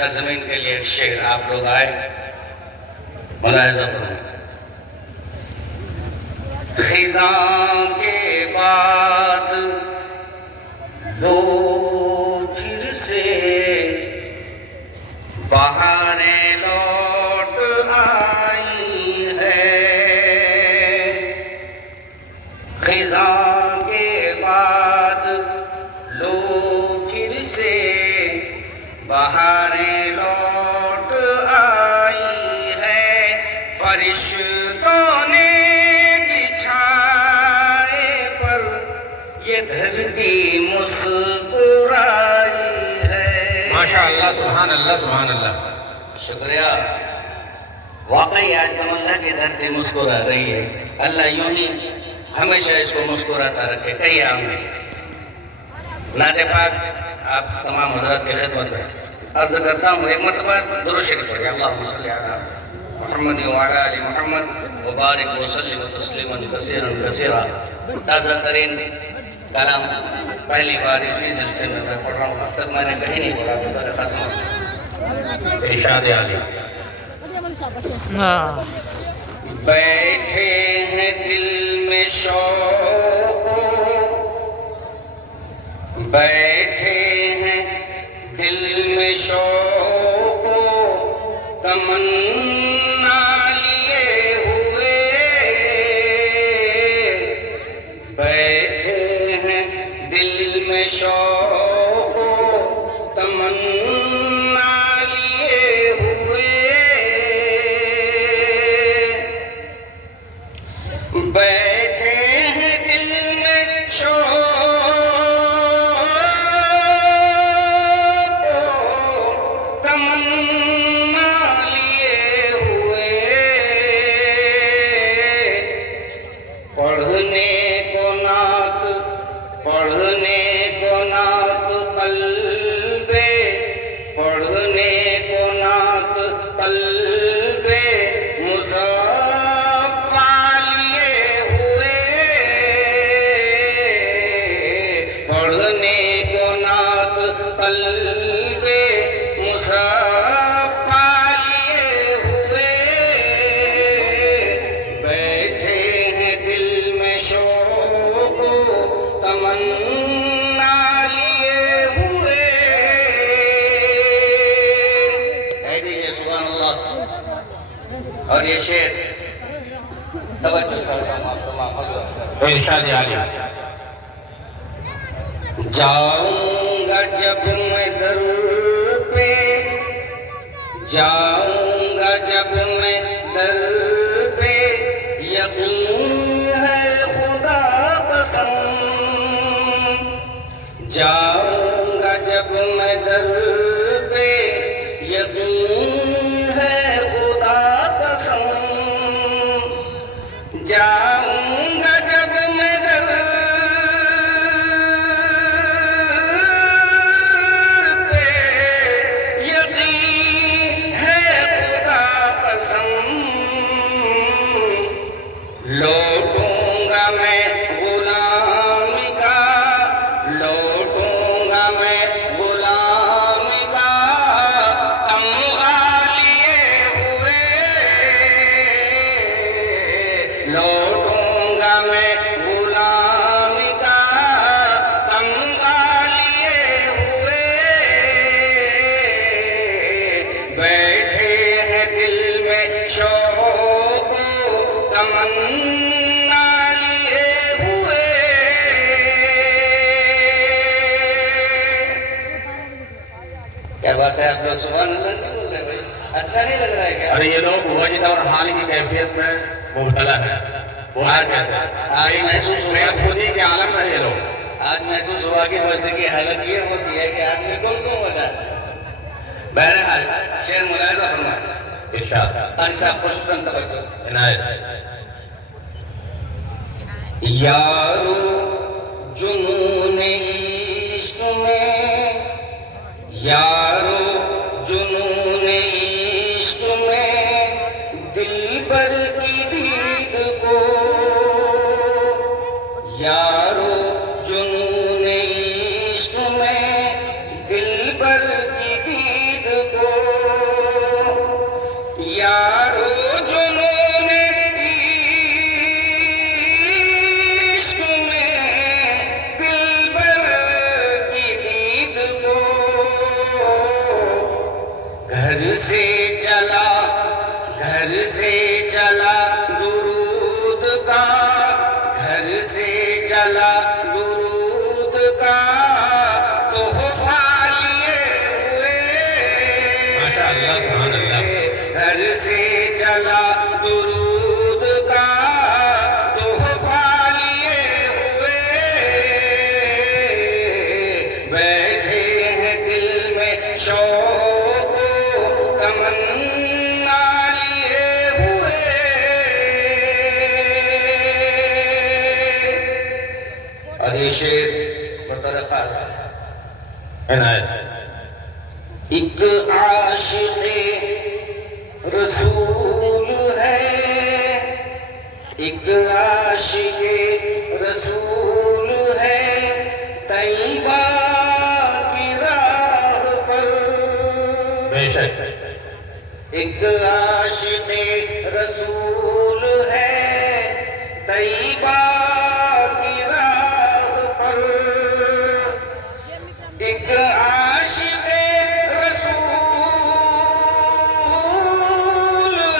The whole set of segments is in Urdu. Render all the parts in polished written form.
سرزمین کے لیے ایک شعر آپ لوگ آئے ملاحظہ فرمائیں۔ خزاں کے بعد لو پھر سے بہاریں لوٹ آئی ہے۔ خزاں کے بعد لو پھر سے بہاریں لوٹ آئی ہے۔ فرشتوں نے بچھائے پر یہ دھرتی مسکرائی ہے۔ ماشاءاللہ، سبحان اللہ، سبحان اللہ۔ شکریہ۔ واقعی آج کا منظر کی دھرتی مسکرا رہی ہے۔ اللہ یوں ہی ہمیشہ اس کو مسکراتا رکھے۔ کئی آمین۔ نعت پاک آپ تمام حضرات کی خدمت میں عرض کرتا ہوں، ایک مرتبہ درود شریف پڑھیں۔ اللہم صلی علی محمد وعلی آل محمد وبارک وسلم تسلیما کثیرا کثیرا۔ تازہ ترین کلام پہلی بار اسی جلسے میں پڑھ رہا ہوں، اب تک میں نے کہیں نہیں پڑھا تو میرے خاص ارشاد عالی۔ بیٹھے ہیں دل میں شوق، بیٹھے ہیں دل میں شوق تمنا لیے ہوئے، بیٹھے ہیں دل میں شوق تمنا لیے ہوئے، بیٹھے ہیں دل میں شوق اور یہ شعر توجہ چاہتا ہوں آپ تمام حضرات۔ ارشاد عالی۔ جاؤں گا جب میں در پہ، جاؤں گا جب میں در پہ، یقین ہے خدا قسم، جاؤں گا جب میں در پہ، یقین ہے خدا قسم، جاؤں گا جب میں در پہ، یقین ہے خدا قسم، لوٹوں گا میں غلامی کا، لوٹوں گا میں غلامی کا، تمغہ لیے ہوئے، لوٹوں گا میں غلامی کا، تمغہ لیے ہوئے، بیٹھے ہیں دل میں شوق تمنا لیے ہوئے۔ کیا بات ہے، آپ لوگ سبحان اللہ نہیں بول رہے بھائی؟ اچھا نہیں لگ رہا ہے کیا؟ ارے یہ لوگ وجد اور حال کی کیفیت میں مبتلا ہے، وہ آج کیسے؟ آج محسوس ہوا، خود ہی کے عالم میں یہ لوگ۔ آج محسوس ہوا کہ موسیقی حالت یہ ہوتی ہے کہ آدمی گم سم ہو جائے۔ بہرحال شعر ملاحظہ فرمائیں۔ ارشاد قاری صاحب خصوصاً توجہ۔ عنایت۔ یارو جنون عشق میں، یارو جنون عشق میں، دل پر کی دید کو، یارو جنون عشق میں، دل پر کی دید کو، سے چلا درود کا، گھر سے چلا درود کا تحفہ لیے ہوئے، ماشاءاللہ سبحان اللہ، گھر سے چلا درود کا تحفہ لیے ہوئے، بیٹھے ہیں دل میں شوق و تمنا لیے ہوئے۔ اور یہ شعر بطور خاص عنایت ایک عاشق رسول ہے، ایک عاشق رسول ہے طیبہ کی راہ پر، بے شک ایک عاشق رسول ہے طیبہ کی راہ پر، ایک عاشق رسول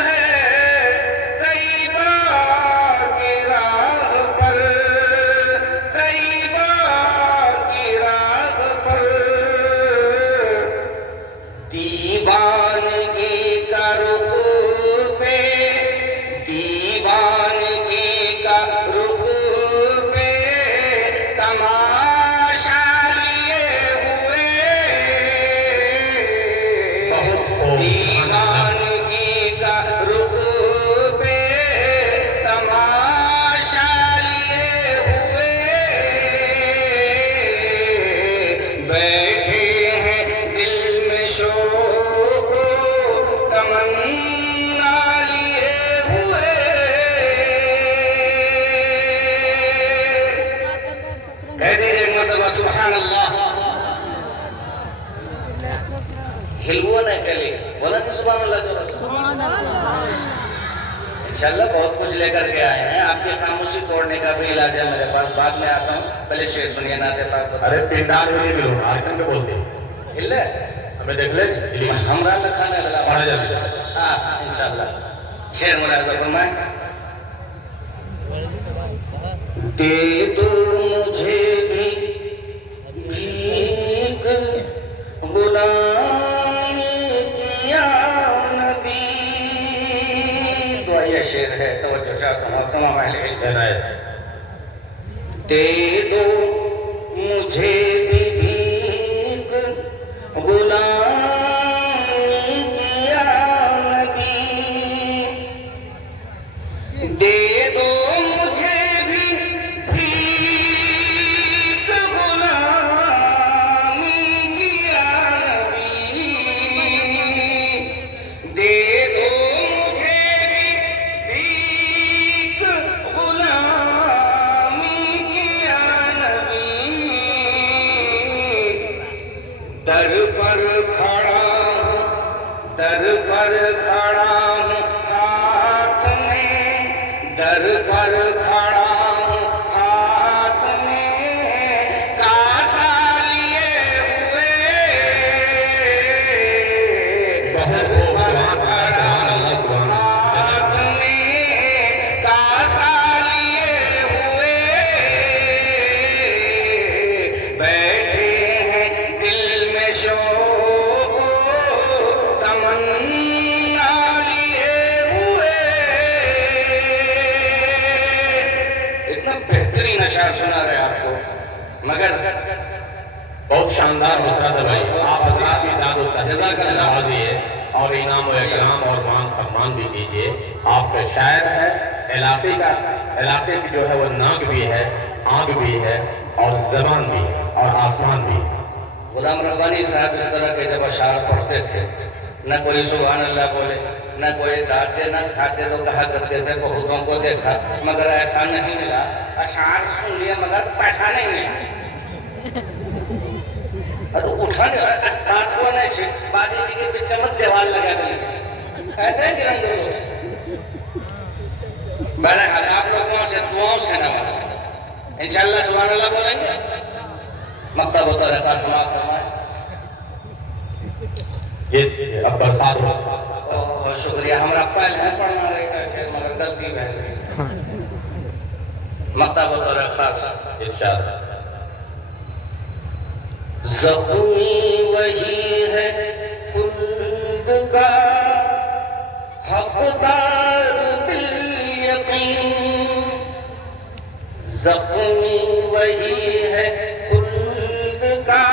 ہے طیبہ کی راہ پر، طیبہ کی راہ پر، دیوانگی کا رخ پہ، دیوانگی کا رخ پہ تماشا لیے ہوئے، بہت خوب، دیوانگی کا رخ پہ تماشا لیے ہوئے، بیٹھے ہیں دل میں شوق و تمنا لیے ہوئے۔ کہہ دیجیے ایک مرتبہ سبحان اللہ۔ ہلو نہ کلی بولا کہ سبحان اللہ جو انشاءاللہ بہت کچھ لے کر کے آئے ہیں، آپ کی خاموشی توڑنے کا بھی علاج ہے میرے پاس، بعد میں آتا ہوں، پہلے شعر سنیے نعت پاک کو۔ ارے پنڈال ہوئی ملو آرکن میں بولتے ہیں ہل ہے ہمیں دیکھ لیں علی ہمرا لکھانے والا پڑھا جاتا ہے ہاں انشاءاللہ شعر ملاحظہ فرمائیں۔ دے دو مجھے بھی بھیک غلامی کی یا نبی، دعائیہ شعر ہے، توجہ چاہتا ہوں آپ تمام اہل علم۔ عنایت دے دو مجھے بھی بھیک غلامی کی یا نبی، دے دو مجھے بھی بھیک غلامی کی یا نبی، دے دو مجھے بھی بھیک غلامی کی یا نبی، در پر کھڑا ہوں، در پر کھڑا ہوں ہاتھ میں، در پر کھڑا ہوں ہاتھ میں کاسا لیے ہوئے، بہت در خوب، پر سبحان اللہ، کھڑا سبحان اللہ، ہوں سبحان اللہ۔ ہاتھ میں کاسا لیے ہوئے، بیٹھے ہیں دل میں شوق و تمنا لیے ہوئے۔ اتنا بہترین اشعار سنا رہے آپ کو، مگر بہت شاندار مسرت ہے بھائی، آپ حضرات بھی داد و جزاک اللہ۔ نوازیے اور انعام و اکرام اور مان سمان بھی کیجیے۔ آپ کا شاعر ہے، علاقے کی جو ہے وہ ناک بھی ہے، آنکھ بھی ہے اور زبان بھی ہے اور آسمان بھی ہے۔ غلام ربانی صاحب اس طرح کے جب اشعار پڑھتے تھے، نہ کوئی سبحان اللہ بولے، نہ کوئی ڈانٹتے نہ کھاتے، تو کہا کرتے تھے بہتوں کو دیکھا مگر ایسا نہیں ملا، اشعار سن لیے مگر پیسہ نہیں ملا۔ اٹھانے اسباب کو نہیں چھے بادی جی کے پیچھے مت دیوال لگا دیں، کہتے ہیں کہ رنگ لوگ بہرحال آپ لوگوں سے دعاؤں سے نواز، انشاءاللہ سبحان اللہ بولیں گے، مکتب و طریقہ سماعت فرمائیں۔ یہ اب برسات ہو بہت شکریہ ہمارا پہل ہے پڑھنا رہتا ہے شیر مگر غلطی بہ گئی مکتب بطور خاص ارشاد زخمی وہی ہے خلد کا حقدار بالیقین زخمی وہی ہے خلد کا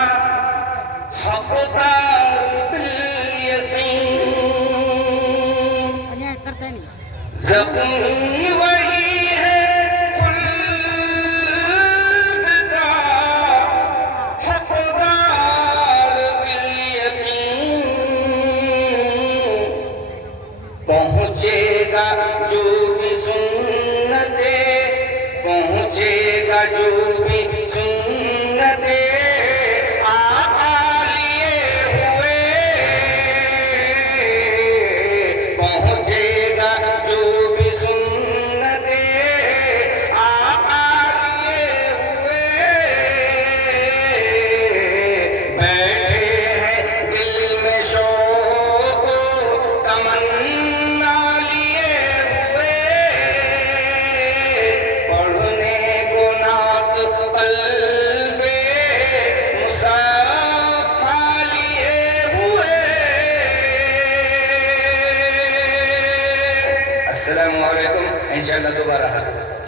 حقدار بالیقین زخمی وہی ہے خلد کا حقدار بالیقین پہنچے گا جو بھی سنتے پہنچے گا جو بھی سنتے آقا لیے ہوئے پہنچے گا جو بھی سنتے آقا لیے ہوئے بیٹھے ہیں دل میں شوق و تمنا لیے ہوئے پڑھنے کو نعت قلب مصفا لیے ہوئے السلام علیکم انشاءاللہ دوبارہ حاضر